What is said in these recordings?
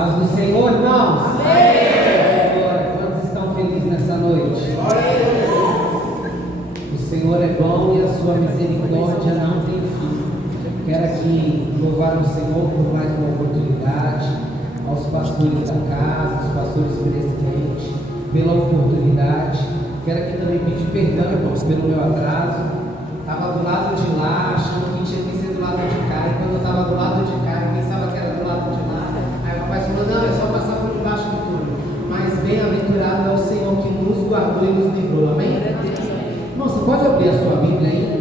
Paz do Senhor, irmãos. Amém. Quantos estão felizes nessa noite? O Senhor é bom e a sua misericórdia não tem fim. Quero aqui louvar o Senhor por mais uma oportunidade, aos pastores da casa, aos pastores presidentes, pela oportunidade. Quero aqui também pedir perdão, irmãos, pelo meu atraso. Estava do lado de lá, achando que tinha que ser do lado de cá, e quando eu estava do lado de cá, eu pensava que era do lado de lá. Aí o papai falou: não, é só passar por debaixo do túnel. Mas bem-aventurado é o Senhor que nos guardou e nos livrou. Amém? Irmão, você pode abrir a sua Bíblia aí,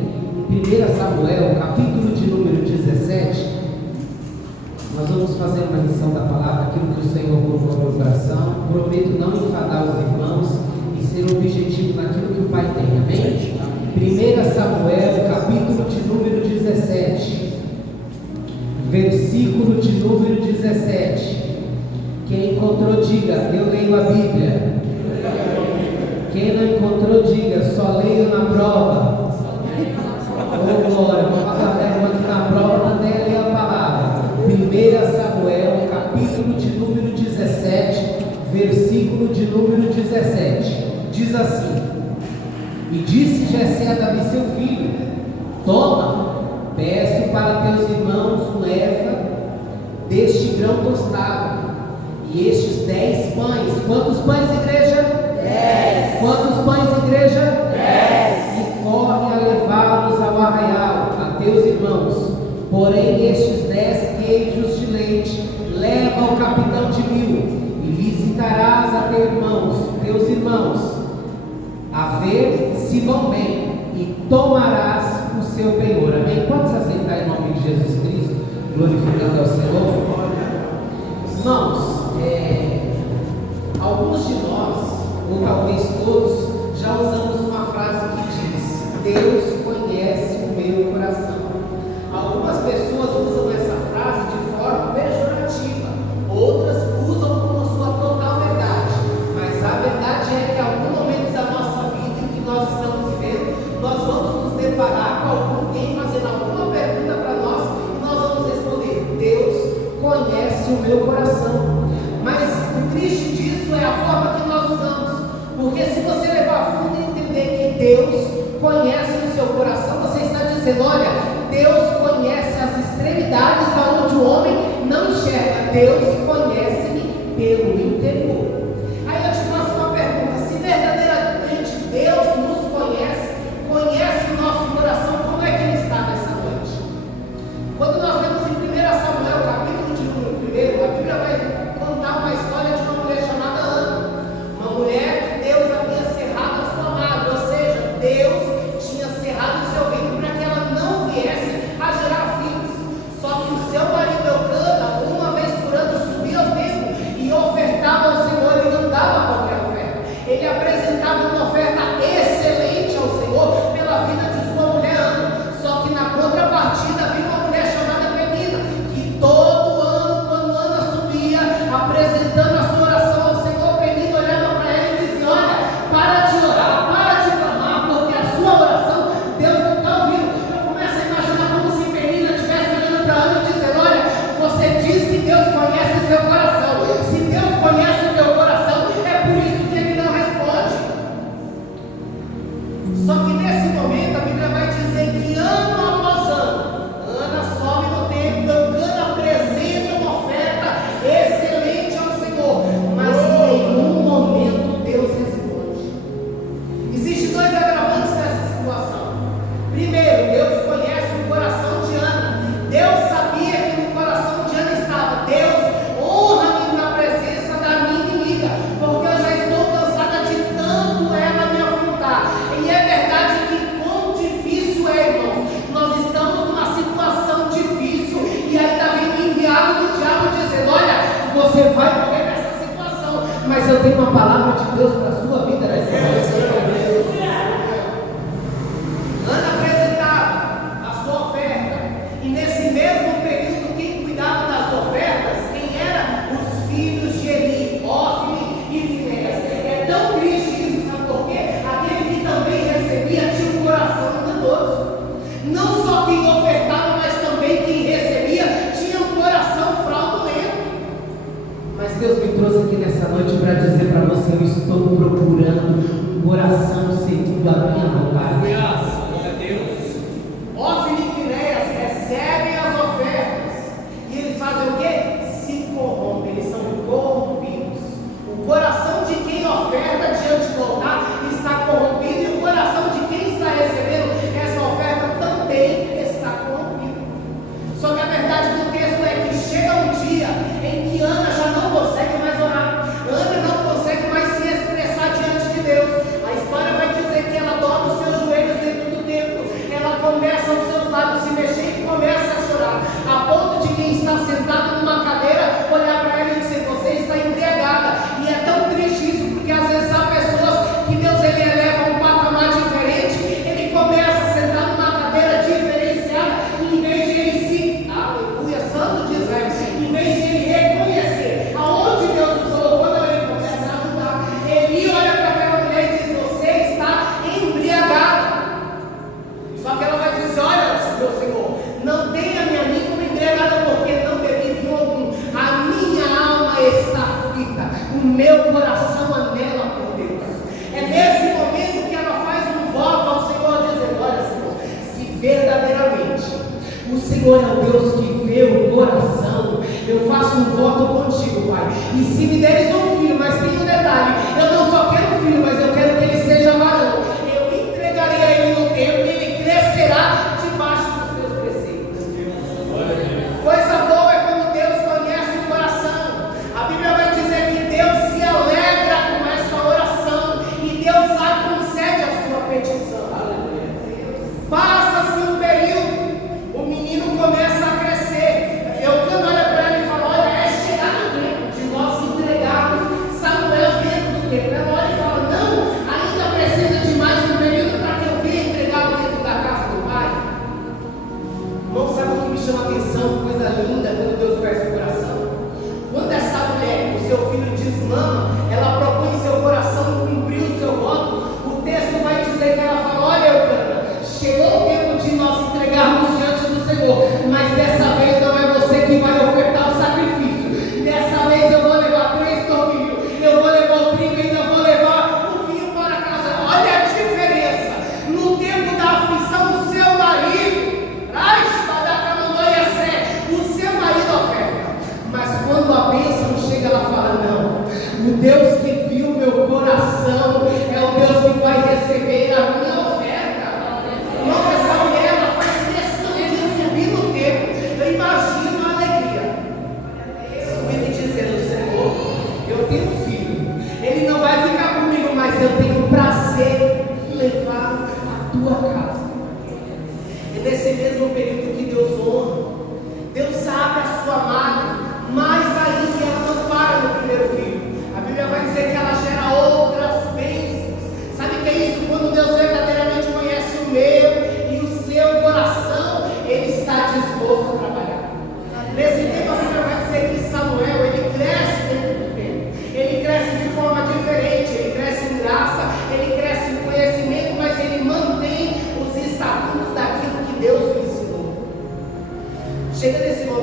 em 1 Samuel, capítulo de número 17. Nós vamos fazer uma lição da palavra, aquilo que o Senhor colocou no meu coração. Prometo não enfadar os irmãos e ser objetivo naquilo que o Pai tem. Amém? 1 Samuel, capítulo de número 17, versículo de número 17. Quem encontrou, diga: eu leio a Bíblia. Quem não encontrou, diga: só leio na prova. Oh glória, vamos falar aqui na prova, também leio a palavra. 1 Samuel, capítulo de número 17, versículo de número 17. Diz assim: e disse Jessé a Davi seu filho: toma, peço para teus irmãos um efa deste grão tostado, e estes 10 pães. Quantos pães, igreja? 10. Quantos pães, igreja? 10. E corre a levá-los ao arraial, a teus irmãos. Porém, estes 10 queijos de leite leva ao capitão de 1000, e visitarás a teus irmãos, a ver se vão bem, e tomarás o seu penhor. Amém? Pode se aceitar em nome de Jesus Cristo, glorificando ao Senhor. Irmãos, alguns de nós, ou talvez todos, já usamos uma frase que diz: Deus conhece o meu coração. Algumas pessoas usam essa frase de forma pejorativa, outras usam como sua total verdade. Mas a verdade é que em algum momento da nossa vida em que nós estamos vivendo, nós vamos nos deparar com alguém fazendo alguma pergunta para nós, e nós vamos responder: Deus conhece o meu coração. Mas o triste disso é a forma que nós usamos, porque se você levar a fundo e entender que Deus conhece o seu coração, você está dizendo: olha, Deus conhece as extremidades aonde o homem não enxerga. Deus conhece-me pelo interior. Aí eu te faço uma pergunta: se verdadeiramente Deus nos conhece, conhece o nosso coração, como é que ele está nessa noite? Quando nós vemos em 1 Samuel, capítulo de número 1, a Bíblia vai contar uma história de uma mulher chamada Ana, uma mulher que Deus havia cerrado a sua madre, ou seja, Deus tinha cerrado o seu ventre para que ela não viesse a gerar filhos. Só que o seu marido Eucana, uma vez por ano, subia ao templo e ofertava ao Senhor. Ele não dava qualquer oferta, ele apresentava uma oferta excelente ao Senhor pela vida de sua mulher Ana. Só que na contrapartida havia uma mulher chamada Penina, que todo ano, quando Ana subia apresentando a sua oração ao Senhor, Penina olhava para ela e dizia: olha, para de orar, para de clamar, porque a sua oração Deus não está ouvindo. Eu começo a imaginar como se Penina estivesse olhando para Ana e dizendo: olha, você diz que Deus conhece o seu coração. Se Deus conhece o teu coração, é por isso que ele não responde. Só que nesse momento a Bíblia vai dizer que ano após ano, Ana sobe no templo, Eucana apresenta uma oferta excelente ao Senhor, mas em nenhum momento Deus responde. Existem dois agravantes nessa situação. Primeiro, Deus conhece o coração de Ana. Deus sabia que no coração de Ana estava: Deus, honra-me na presença da minha inimiga, porque eu já estou cansada de tanto ela me afrontar. E é verdade que quão difícil é, irmãos. Nós estamos numa situação difícil e aí está vindo enviado do diabo dizendo: olha, você vai morrer nessa situação, mas eu tenho uma palavra de Deus para a sua vida nessa noite. Ana apresentava a sua oferta, e nesse mesmo período quem cuidava das ofertas, quem eram? Os filhos de Eli, Ofni e Finéias. É tão triste isso, sabe por quê? Aquele que também recebia tinha um coração enganoso. Não só quem ofertava, mas também quem recebia tinha um coração fraudulento.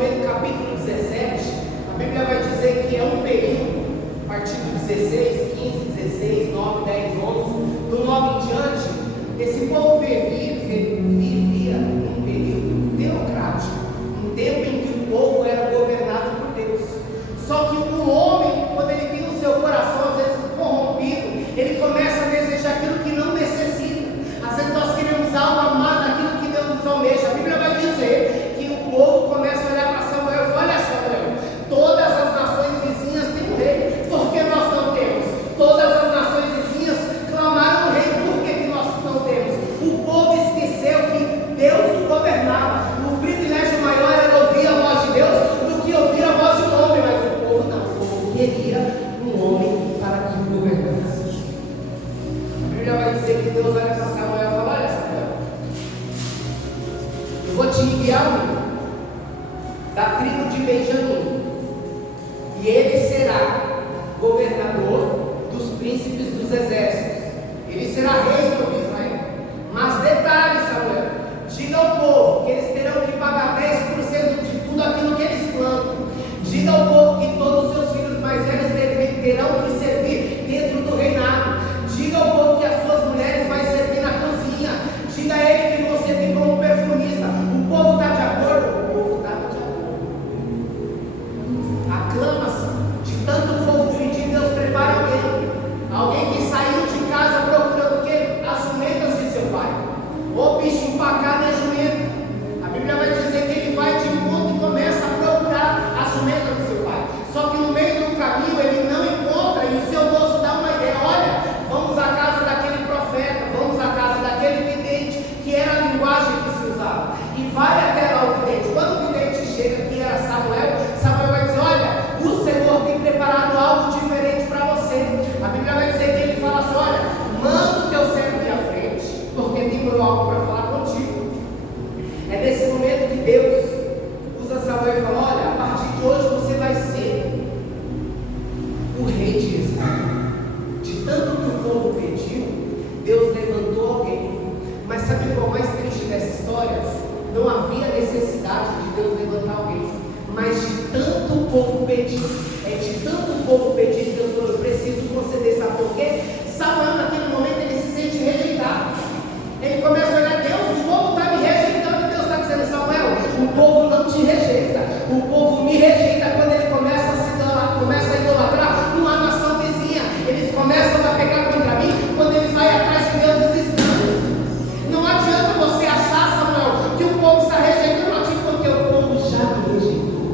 ler no capítulo 17, a Bíblia vai dizer que é um período, a partir do 16, 15, 16, 9, 10, 11, do 9 em diante, esse povo vivia um período teocrático, um tempo em que o povo era governado por Deus. Só que o homem, quando ele tem o seu coração às vezes corrompido, ele começa a desejar aquilo que não necessita. Às vezes nós queremos algo a mais daquilo que Deus nos almeja. A Bíblia vai dizer que o povo começa a olhar para Samuel e fala: olha Samuel, todas as nações vizinhas têm um rei, por que nós não temos? Todas as nações vizinhas clamaram um rei, por que nós não temos? O povo esqueceu que Deus o governava. O privilégio maior era ouvir a voz de Deus do que ouvir a voz de um homem, mas o povo não. O povo queria um homem para que o governasse. A Bíblia vai dizer que Deus olha para Samuel e fala: olha Samuel, eu vou te enviar um da tribo de Benjamim, e ele será governador dos príncipes dos exércitos, ele será rei sobre Israel. Mas detalhe, Samuel, diga ao povo que eles terão que pagar 10% de tudo aquilo que eles plantam. Diga ao povo que todos os seus filhos mais velhos terão que servir dentro do reinado. Diga ao povo que as suas mulheres vão servir na cozinha. Diga a ele que vão servir como perfumista. O povo está de acordo? O povo estava de acordo. Aclama-se de tanto o povo pedir, Deus prepara alguém. Alguém que saiu de casa procurando o quê? As jumentas de seu pai. O bicho empacado é jumento. A Bíblia vai dizer que ele vai de encontro e começa a procurar as jumentas do seu pai. Só que no meio do caminho ele não encontra, e o seu moço dá uma ideia: olha, vamos à casa daquele profeta, vamos à casa daquele vidente, que era a linguagem que se usava. E vai até lá o vidente. Quando o vidente chega, que era Samuel, Samuel vai dizer: olha, o Senhor tem preparado algo diferente para você. A Bíblia vai dizer que ele fala assim: olha, manda o teu servo ir à frente, porque tem algo para falar contigo. É nesse momento que Deus usa Samuel e fala: olha, a partir de hoje você vai ser o rei de Israel. De tanto que o povo pediu, Deus levantou alguém. Mas sabe qual é o mais triste dessa história? Não havia necessidade de Deus levantar alguém, mas de tanto o povo pedir, de tanto o povo pedir, que Deus falou: eu preciso conceder. Sabe por quê? Samuel, naquele momento, ele se sente rejeitado. Ele começa a olhar: Deus, o povo está me rejeitando. E Deus está dizendo: Samuel, o povo não te rejeita, o povo me rejeita quando ele começa a idolatrar uma nação vizinha. Eles começam a pegar contra mim quando eles vão atrás de deuses estranhos. Não adianta você achar, Samuel, que o povo está rejeitando a ti, porque o povo já me rejeitou.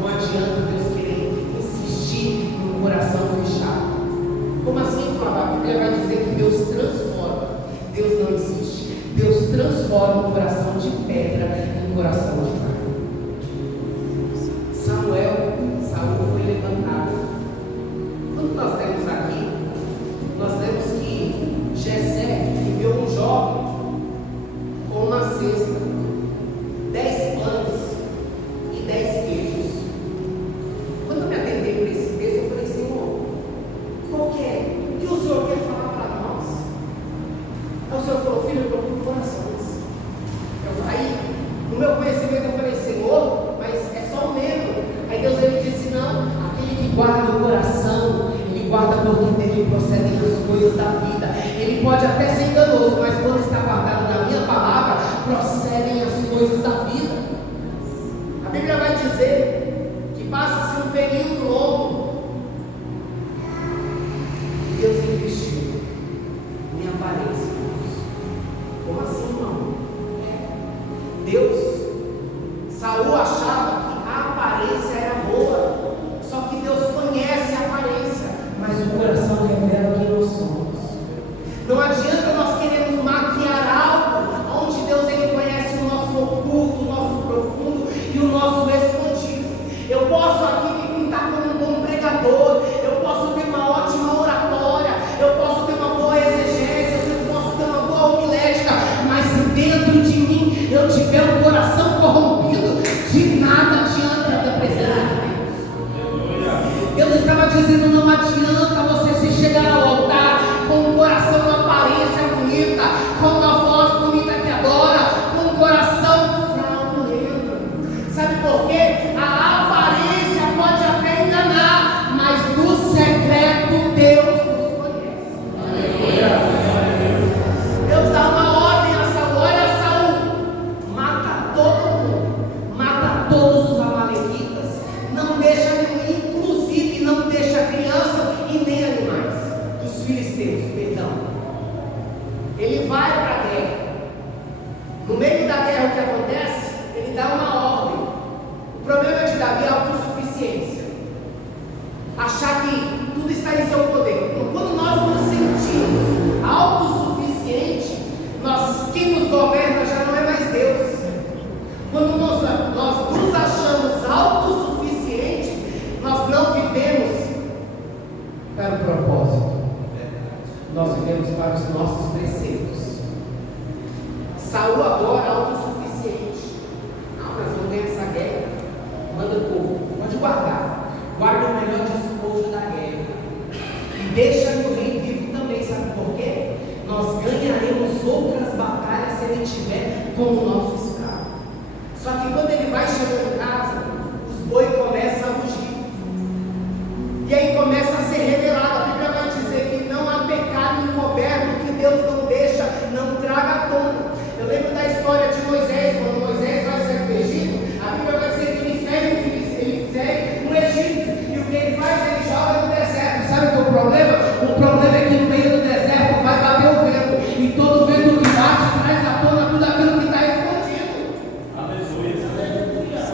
Não adianta Deus querer insistir no coração fechado. Como assim, Flávio? A Bíblia vai dizer que Deus transforma. Deus não insiste. Deus transforma o coração de pedra em coração de carne. Saul foi levantado. Quando nós lemos aqui, nós lemos que Jessé enviou um jovem com uma cesta, 10 pães e 10 queijos. por quê? A aparência pode até enganar, mas no secreto Deus nos conhece. Deus dá uma ordem a Saul: olha, Saul, mata todo mundo, mata todos os amalequitas, não deixa nenhum, inclusive não deixa criança e nem animais, dos filisteus, perdão. Ele vai para a guerra. No meio da guerra, o que acontece? Ele dá uma ordem. O problema de Davi é a autossuficiência, achar que tudo está em seu poder. Então, quando nós nos sentimos autossuficientes, quem nos governa já não é mais Deus. Quando nós nos achamos autossuficientes, nós não vivemos para o propósito, nós vivemos para os nossos preceitos. Saul agora autossuficiente. Não, nós vamos ganhar essa guerra. Manda o povo, pode guardar. Guarda o melhor despojo da guerra. E deixa o rei vivo também, sabe por quê? Nós ganharemos outras batalhas se ele estiver como nosso escravo. Só que quando ele vai chegando em casa, os boi começam a rugir. E aí começa a ser revelado. A Bíblia vai dizer que não há pecado encoberto que Deus não deixa, não traga à tona. Eu lembro da história de Moisés, quando Moisés vai sair do Egito, a Bíblia vai dizer que ele segue um egípcio, e o que ele faz? Ele joga no deserto. Sabe qual é o problema? O problema é que no meio do deserto vai bater o vento, e todo vento que bate traz à tona tudo aquilo que está escondido.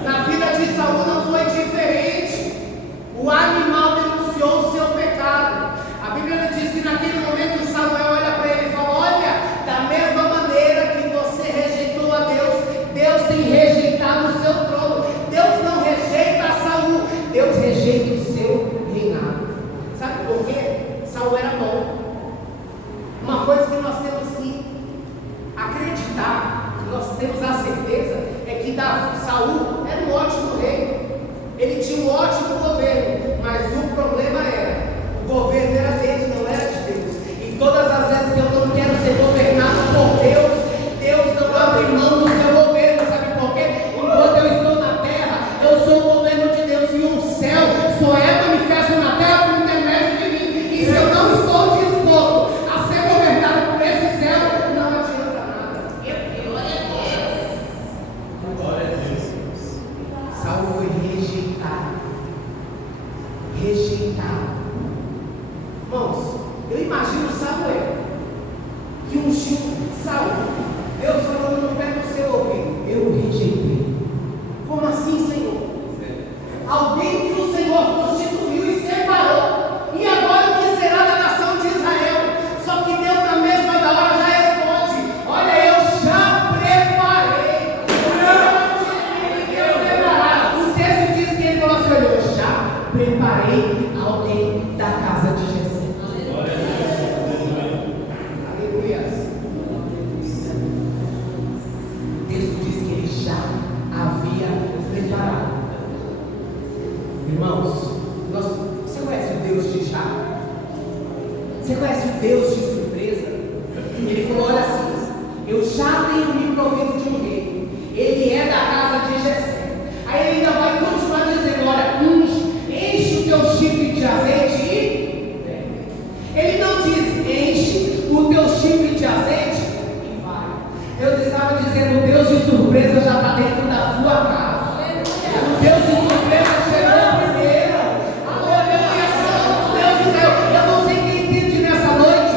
Na vida de Saul não foi diferente. O animal denunciou o seu pecado. A Bíblia diz que naquele momento Samuel olha para ele e fala: olha, da mesma maneira que você rejeitou a Deus, Deus tem rejeitado o seu trono. Deus não rejeita a Saul, Deus rejeita o seu reinado. Sabe por quê? Saul era bom. Uma coisa que nós temos que acreditar, que nós temos a certeza, é que Saul era um ótimo rei. Ele tinha um ótimo governo, mas o problema era, o governo era dele, não era de Deus. E todas as vezes que eu não quero ser governado por Deus, Deus não abre mão do seu governo. Sabe por quê? Enquanto eu estou na terra, eu sou o governo de Deus, e o céu só é manifesto na terra por intermédio de mim. E se eu não estou disposto a ser governado por esse céu, não adianta nada. Glória a Deus. Saul foi rejeitado. Irmãos, eu imagino Samuel, que ungiu Saul. Deus falando no pé do seu ouvido: eu rejeitei. Como assim, Senhor? Alguém que o Senhor constituiu e separou. E agora o que será da nação de Israel? Só que Deus na mesma hora já responde: olha, eu já preparei. O texto diz que ele falou assim: olha, eu já preparei alguém da casa de Jessé. Aleluia. O texto diz que ele já havia preparado. Irmãos, você conhece o Deus de já? Você conhece o Deus de surpresa? Ele falou: olha assim, eu já tenho me provido de um rei, ele é da casa de Jessé. Aí ele ainda vai continuar dizendo: olha, enche o teu chifre de azeite e vem. Ele não diz: enche o teu chifre de azeite e vai. Deus estava dizendo: o Deus de surpresa já está dentro da sua casa. O Deus de surpresa chegou primeiro. Aleluia, Santo Deus de Deus. Eu não sei quem entende nessa noite,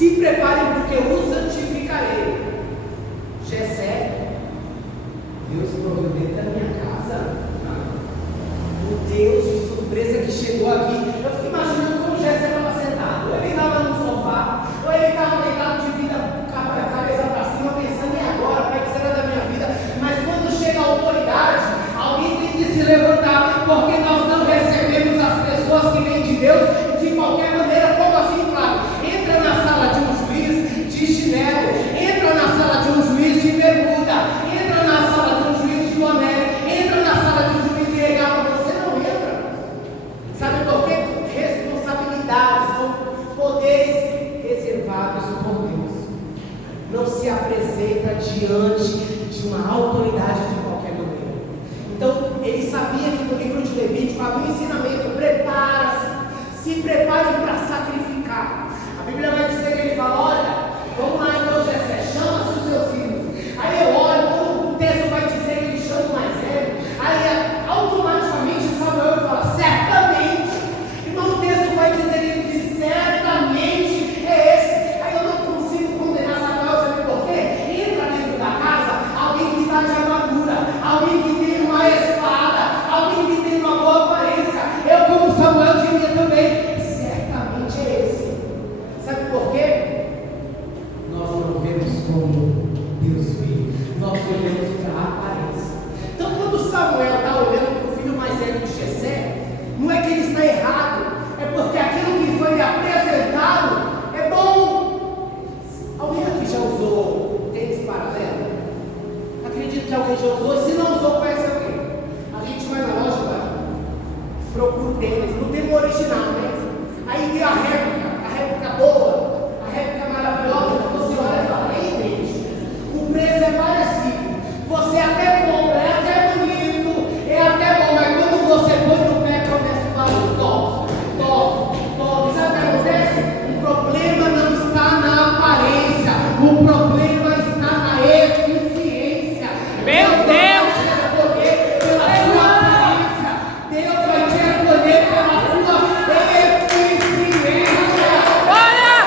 Se preparem, porque eu os santificarei. Jessé, Deus proveu dentro da minha casa. O Deus de surpresa que chegou aqui. Eu fico imaginando como Jessé estava sentado. Ou ele estava no sofá, ou ele estava deitado de vida, cabeça para cima, pensando em agora, como é que será da minha vida. Mas quando chega a autoridade, alguém tem que se levantar, porque nós não recebemos as pessoas que vêm de Deus de qualquer maneira. Como assim, Flávio? Entra na sala de um juiz de chinelo, entra na sala de um juiz de bermuda, entra na sala de um juiz de boné, entra na sala de um juiz de regata. Você não entra. Sabe por quê? Responsabilidades são poderes reservados por Deus. Não se apresenta diante de uma autoridade de qualquer maneira. Então, ele sabia que no livro de Levítico havia um ensinamento: prepara-se, se prepare para sacrificar. A Bíblia vai dizer que ele fala: olha, vamos lá então, Jessé, chama-se os seus filhos. Aí eu olho, quando o texto vai dizer que ele chama o mais velho, aí automaticamente Samuel fala: certamente. Irmão, o texto vai dizer que certamente é esse. Aí eu não consigo condenar Samuel, sabe por quê? Entra dentro da casa alguém que está de armadura, alguém que tem uma espada, alguém que tem uma boa aparência. Eu, como Samuel, diria também: certamente é esse. Sabe por quê? Nós não vemos como Deus vê, nós olhamos para a aparência. Então, quando Samuel está olhando para o filho mais velho de Jessé, não é que ele está errado, é porque aquilo que foi lhe apresentado é bom. Alguém aqui já usou tênis paralelo? Acredito que alguém já usou. Se não usou, conhece alguém? A gente vai na loja, procura o tênis, não tem o original, né? Aí tem a réplica boa, a réplica maravilhosa. Você olha e fala: ei, gente, o preço é parecido, você até compra, é até bonito, é até bom, mas quando você põe no pé, começa a falar: top. Sabe o que acontece? O problema não está na aparência, o problema está na eficiência. Meu Deus! Pela sua aparência, Deus vai te escolher pela sua eficiência. Olha!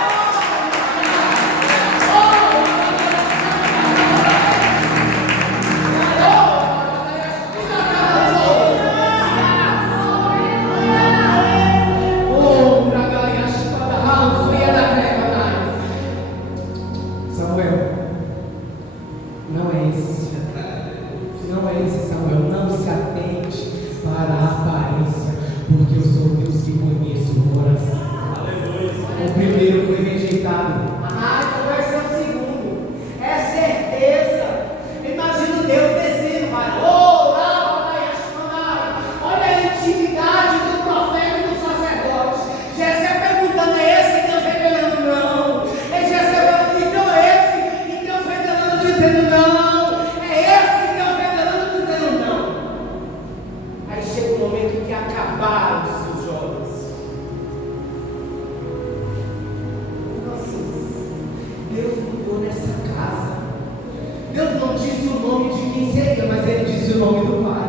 Samuel, não é esse, Samuel. Não se atente para a aparência, porque eu sou Deus que conhece o coração. O primeiro foi rejeitado. Então vai ser o segundo. É certeza. Imagina Deus descendo, vai. Olha a intimidade do profeta e do sacerdote. Jessé perguntando: é esse? Deus revelando: não. É Jessé falando: então é esse? E Deus revelando, dizendo: não. É esse? E Deus revelando, dizendo: não. Aí chega o momento que acabaram os seus jovens. Deus mudou nessa casa. Deus não disse o nome de quem seria, mas Ele disse o nome do Pai.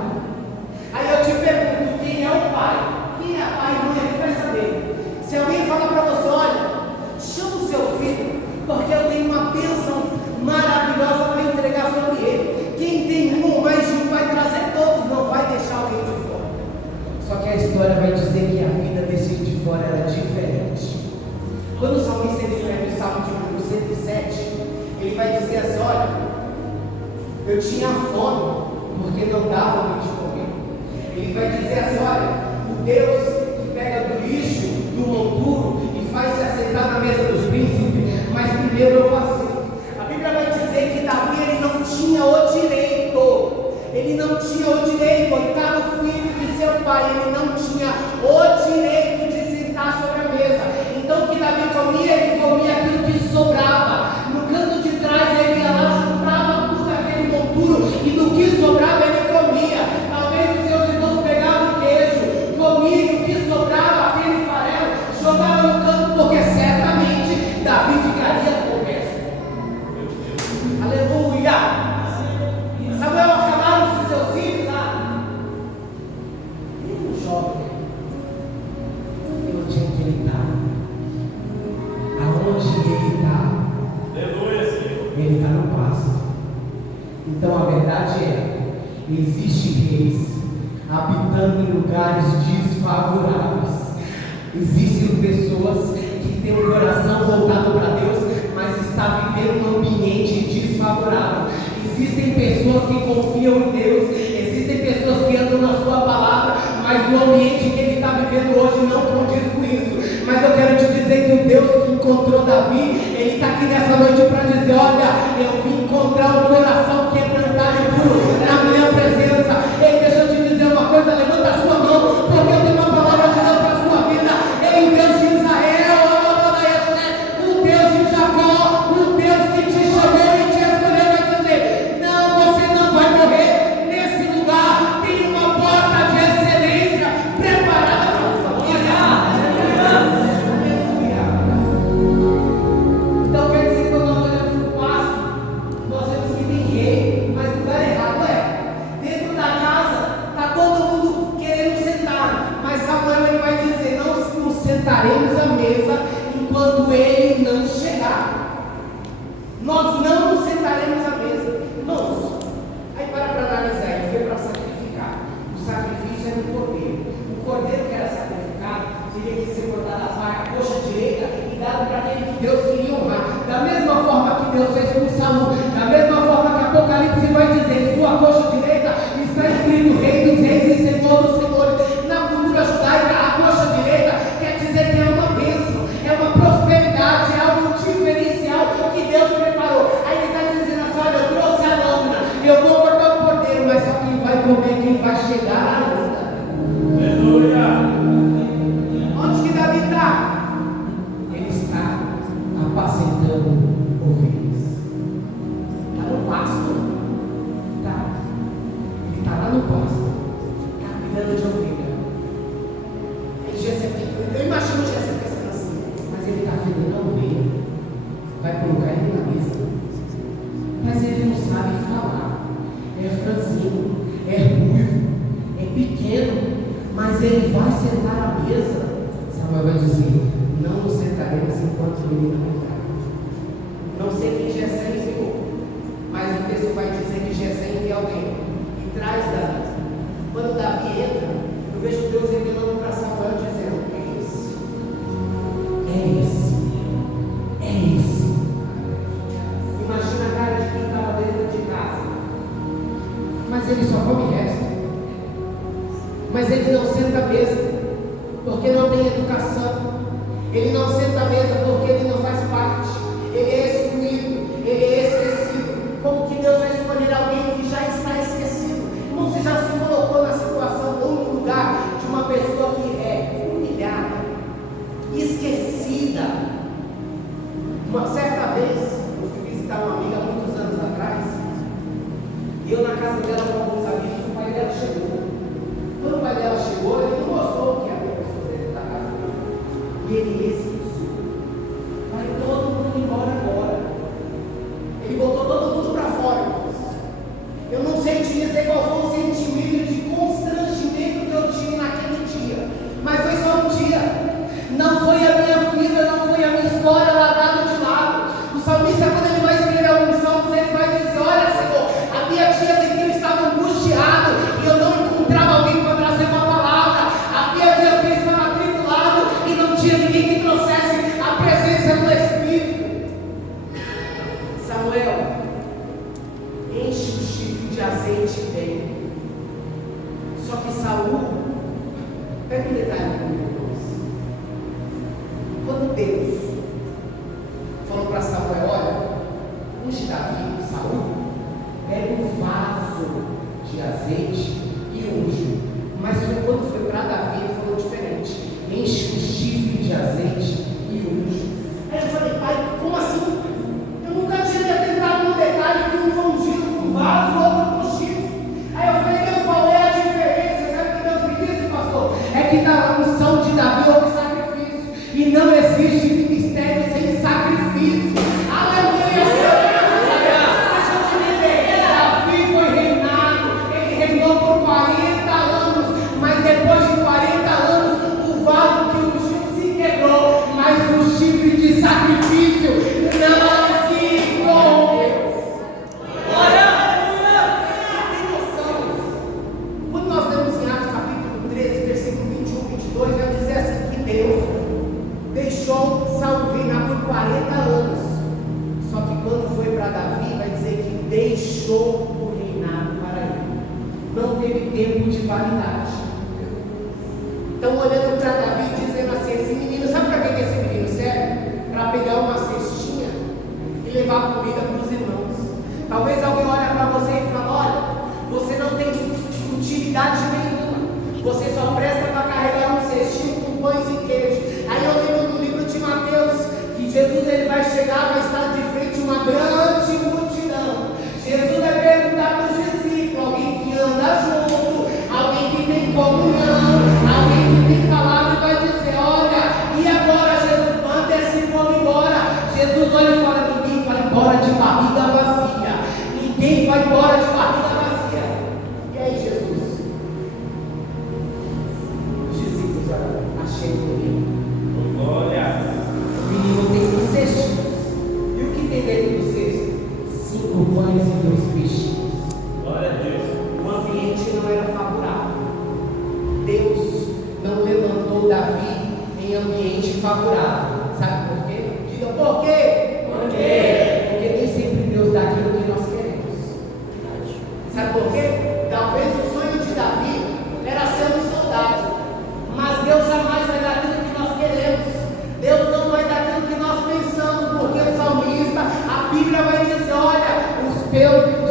Aí eu te pergunto: quem é o Pai? Quem é pai e mãe? Ele vai saber. Se alguém fala para você: olha, chama o seu filho, porque eu tenho uma bênção maravilhosa para entregar sobre ele. Quem tem um ou mais de um vai trazer todos, não vai deixar alguém de fora. Só que a história vai dizer que a vida desse de fora era diferente. Quando o salmista escreve o Salmo de número 107, ele vai dizer assim: olha, eu tinha fome, porque não dava de comer. Ele vai dizer assim: olha, o Deus que pega do lixo, do monturo e faz se assentar na mesa dos príncipes, mas primeiro eu passei. A Bíblia vai dizer que Davi, ele não tinha o direito, oitavo filho de seu pai, ele não tinha o direito de sentar sobre a mesa. Então o que Davi comia, ele comia aquilo que sobrava. No canto de trás ele ia lá, juntava tudo aquele monturo, e do que sobrava ele comia. Talvez os seus irmãos pegavam o queijo, comiam o que Ele está no pasto. Então a verdade é, existem reis habitando em lugares desfavoráveis. Existem pessoas que têm o coração voltado para Deus, mas está vivendo um ambiente desfavorável. Existem pessoas que confiam em Deus, existem pessoas que andam na sua palavra, mas o ambiente que ele está vivendo hoje não condiz com isso. Mas eu quero te dizer que o Deus que encontrou Davi, ele está aqui nessa noite para dizer: olha, eu vim encontrar um coração quebrantado e puro na minha presença. Ei, deixa eu te dizer uma coisa, levanta a sua mão, porque eu tenho uma palavra de Deus para a sua vida. Ei, o Deus de Israel, o Deus de Jacó, o Deus que te chamou e te escolheu, vai dizer: não, você não vai morrer nesse lugar. Tem uma porta de excelência preparada para a sua vida. Então quer dizer que quando nós olhamos para o pasto, nós vemos que tem rei, mas o lugar errado é dentro da casa. Está todo mundo querendo sentar, mas Samuel ele vai dizer: não nos sentaremos à mesa enquanto ele não chegar. Nós não nos sentaremos à mesa. Irmãos, aí para analisar, ele foi para sacrificar. O sacrifício era um cordeiro. O cordeiro que era sacrificado teria que ser cortado a coxa direita e dado para aquele que Deus queria honrar. Da mesma forma que Deus fez com Saul, da mesma forma que Apocalipse vai dizer: em sua coxa direita está escrito Rei dos Reis e Senhor dos Senhores. Na cultura judaica, a coxa direita quer dizer que é uma bênção, é uma prosperidade, é algo diferencial que Deus preparou. Aí ele está dizendo assim: olha, eu trouxe a lâmina, eu vou cortar o cordeiro, mas só quem vai comer é quem vai chegar à lâmina. Aleluia! Onde que Davi está? Ele está apacentando ovelhas. Está no pasto. Tá. Ele está lá no pasto. Está cuidando de ovelha. Eu imagino o Jesse pensando assim: mas ele está cuidando da ovelha. Vai colocar ele na mesa. Mas ele não sabe falar. É franzino, é ruivo, é pequeno, mas ele vai sentar à mesa. Samuel vai dizer: não nos sentaremos enquanto ele não entrar. Não sei quem Jessé enviou, mas o texto vai dizer que Jessé envia alguém e traz Davi. Quando Davi entra, eu vejo Deus revelando para Samuel dizendo: é esse, é esse, é esse. Imagina a cara de quem estava dentro de casa. Mas ele só come resto. Mas ele não senta à mesa porque não tem educação. Ele não senta à mesa porque ele não faz parte. Ele é excluído, ele é esquecido. Como que Deus vai escolher alguém que já está esquecido? Irmão, você já se colocou na situação ou no lugar de uma pessoa que é humilhada, esquecida? Uma certa vez eu fui visitar uma amiga há muitos anos atrás, e eu na casa dela com alguns amigos. O pai dela chegou. Quando o pai dela chegou, ele não gostou que havia pessoas dentro da casa dele, e ele expulsou. Vai todo mundo embora agora. Ele botou todo mundo para fora, irmãos. Eu não sei te dizer qual foi o sentimento de constrangimento que eu tive naquele dia, mas foi só um dia. Não foi a minha vida, não foi a minha história largada de lado. O salmista, quando ele vai escrever alguns salmos, ele vai dizer: olha, Senhor, havia dias em que eu estava angustiado e eu não encontrava alguém para trazer uma palavra. Havia dias que eu estava atribulado e não tinha ninguém que trouxesse a presença do Espírito. Samuel, enche o chifre de azeite e vem. Só que Saul, pega um detalhe comigo. Quando Deus falou para Samuel: olha, unge Davi, Saul, pega um vaso de azeite e unge. Mas quando foi para Davi, ele falou diferente: enche o chifre de azeite e unge. Aí eu falei: pai, como assim? Eu nunca tinha tentado no detalhe que um foi ungido com vaso, outro com chifre. Aí eu falei: Deus, qual é a diferença? Sabe o que Deus me disse, pastor? É que na unção de Davi houve sacrifício, e não existe ministério sem sacrifício. Aleluia! Deixa eu te dizer, Davi foi reinado, ele reinou por validade. Estão olhando para Davi dizendo assim: esse menino, sabe para que esse menino serve? Para pegar uma cestinha e levar comida para os irmãos. Talvez alguém olhe para você e fale: olha, você não tem utilidade nenhuma, você só presta para carregar um cestinho com pães e queijo. Aí eu lembro do livro de Mateus que Jesus ele vai chegar, vai estar de frente a uma grande multidão. Jesus vai perguntar para os discípulos, alguém que anda junto, alguém que tem comunhão, alguém que tem palavra, e vai dizer: olha, e agora Jesus, manda esse povo embora. Jesus olha e fala: ninguém vai embora de barriga vazia, ninguém vai embora de barriga vazia. E aí Jesus, os discípulos, olha, achei o menino. Glória. O menino tem um cestinho. E o que tem dentro do cesto? 5 pães e 2 peixinhos. Glória a Deus. O ambiente não era favorável. Deus não levantou Davi em ambiente favorável. Sabe por quê? Diga por quê? Por quê? Porque nem sempre Deus dá aquilo que nós queremos. Sabe por quê? Talvez o sonho de Davi era ser um soldado, mas Deus jamais vai dar aquilo que nós queremos. Deus não vai dar aquilo que nós pensamos, porque o salmista, a Bíblia vai dizer: olha, os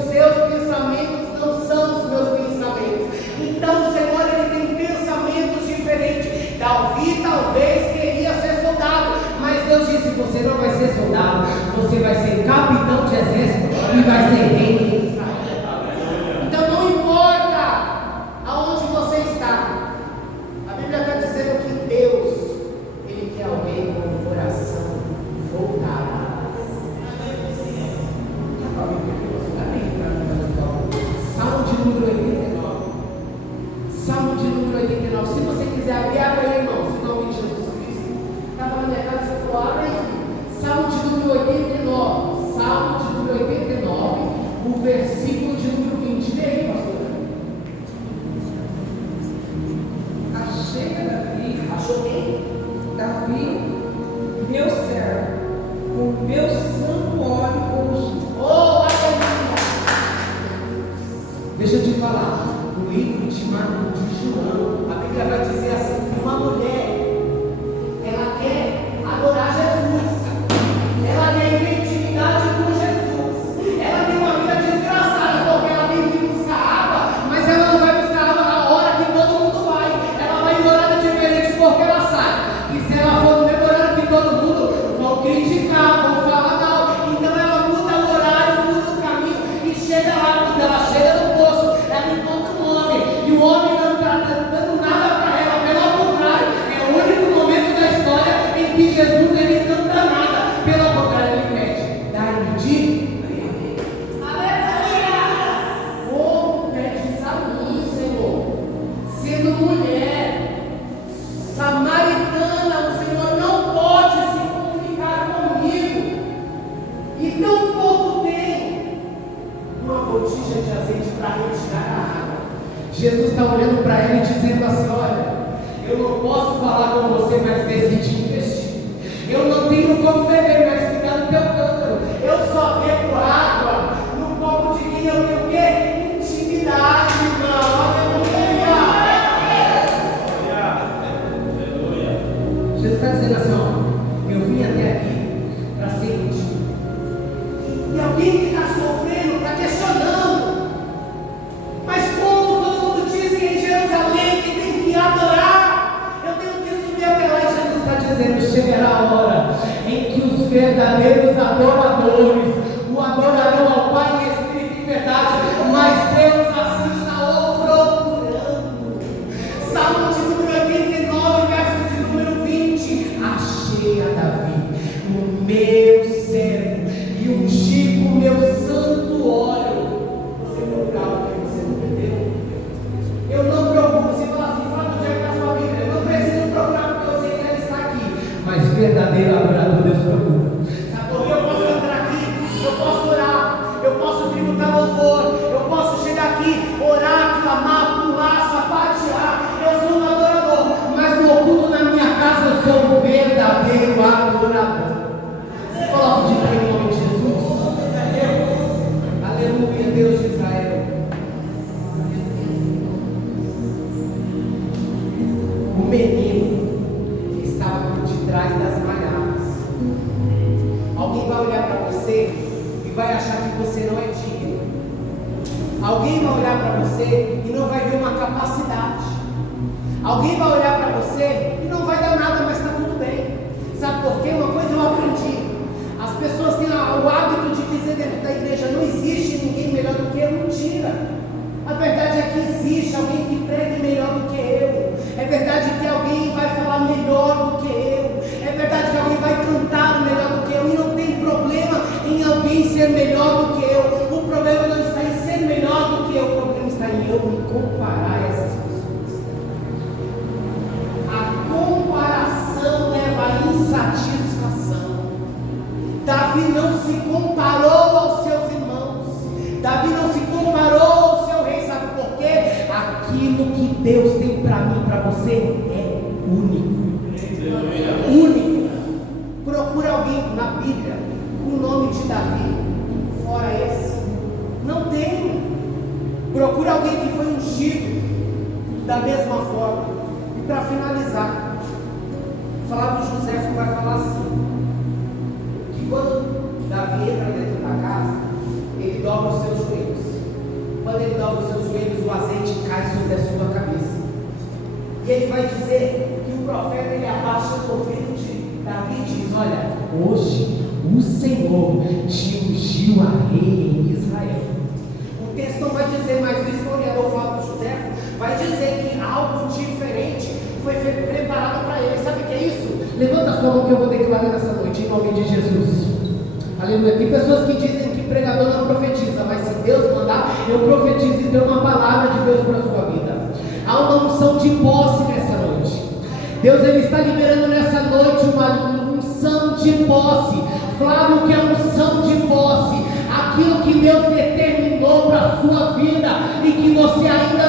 seus pensamentos não são os meus pensamentos. Então o Senhor ele tem pensamentos diferentes. Davi talvez queria ser soldado, mas Deus disse: você não vai ser soldado, você vai ser capitão de exército e vai ser rei de Israel. Então não importa aonde você está, a Bíblia está dizendo que Deus ele quer alguém com o coração voltado. Salmo de número 89. Salmo de número 89. Se você quiser abrir, abre aí, irmão. Se não de Jesus Cristo. Estava na minha casa, você falou: abre aí. Salmo de número 89. Salmo de número 89. O versículo de número 20. Lê aí, pastor. Achei Davi, Achou quem? Davi, meu servo, com meu santo óleo ungido. Oh, aleluia! Deixa eu te falar. No livro de João, a Bíblia vai dizer assim: que uma mulher, ela quer adorar Jesus, ela quer ter intimidade com Jesus, ela tem uma vida desgraçada porque ela tem que buscar água, mas ela não vai buscar água na hora que todo mundo vai, ela vai em horário diferente porque ela sabe que se ela for no mesmo horário que todo mundo, vão criticar, vão falar mal. Então ela muda o horário, muda o caminho e chega lá. Quando ela chega no poço, ela encontra um homem, e o homem não está dando nada para ela, pelo contrário, é o único momento da história em que Jesus ele não dá nada, pelo contrário, ele pede: dá-me de beber. Aleluia! Como pedes a mim, Senhor, sendo mulher samaritana, o Senhor não pode se comunicar comigo, e tão pouco tem uma botija de azeite para retirar a água. Jesus está olhando para ele e dizendo assim: olha, eu não posso falar com você, mas decidi investir. Eu não tenho como beber, mas ficar no teu cântaro. Eu só bebo água no copo de quem eu tenho o quê? Intimidade, irmão. Aleluia! Aleluia. Jesus está dizendo assim: ó, eu vim até aqui para ser íntimo. E alguém que está sofrendo, está questionando. Mas como todo mundo diz que em Jerusalém que tem que adorar, eu tenho que subir até lá. E Jesus está dizendo: chegará a hora em que os verdadeiros adoradores o adorarão ao Pai em espírito e verdade, mas Deus assim está o procurando. Salmo de número 89, verso de número 20. Achei a Davi, o meu servo, e ungi com meu santo óleo. Você procura algo que você não perdeu? Eu não procuro. Você fala assim: fala onde é que está a sua Bíblia. Eu não preciso procurar porque eu sei que ela está aqui. Mas verdadeiro adorador Deus procura. Sabe por que eu posso entrar aqui? Eu posso orar, eu posso tributar louvor, eu posso chegar aqui, orar, clamar, pular, sapatear. Eu sou um adorador, mas no oculto na minha casa eu sou um verdadeiro adorador. Você coloca de pé em nome de Jesus. Aleluia, Deus de Israel. vai olhar para você e vai achar que você não é digno. Alguém vai olhar para você e não vai ver uma capacidade. Alguém vai olhar para você e não vai dar nada, mas está tudo bem. Sabe por quê? Uma coisa eu aprendi. As pessoas têm o hábito de dizer dentro da igreja: não existe ninguém melhor do que eu. Mentira. A verdade é que existe alguém que pregue melhor do que eu. É verdade que alguém vai falar melhor do que eu. É verdade que alguém vai cantar melhor do que eu. E não tem problema em alguém ser melhor do que eu. O problema não está em ser melhor do que eu. O problema está em eu me comparar a essas pessoas. A comparação leva à insatisfação. Davi não se comparou aos seus irmãos. Davi não se comparou ao seu rei. Sabe por quê? Aquilo que Deus tem para mim, para você, é único. Único. Procura alguém na Bíblia com o nome de Davi, fora esse. Não tem. Procura alguém que foi ungido da mesma forma. E para finalizar, Flávio José vai falar assim: que quando Davi entra dentro da casa, ele dobra os seus joelhos. Quando ele dobra os seus joelhos, o azeite cai sobre a sua cabeça. E ele vai dizer que o profeta, ele abaixa o ouvido de Davi e diz: olha, hoje o Senhor te ungiu a rei em Israel. O texto não vai dizer, mas o historiador Flávio José vai dizer que algo diferente foi preparado para ele. Sabe o que é isso? Levanta a sua mão que eu vou declarar nessa noite, em nome de Jesus. Aleluia. Tem pessoas que dizem que pregador não profetiza, mas se Deus mandar, eu profetizo e dou uma palavra de Deus para a sua vida. Há uma unção de posse nessa noite. Deus, ele está liberando nessa noite uma unção de posse. Flávio, que é unção de posse. Aquilo que Deus determinou para a sua vida e que você ainda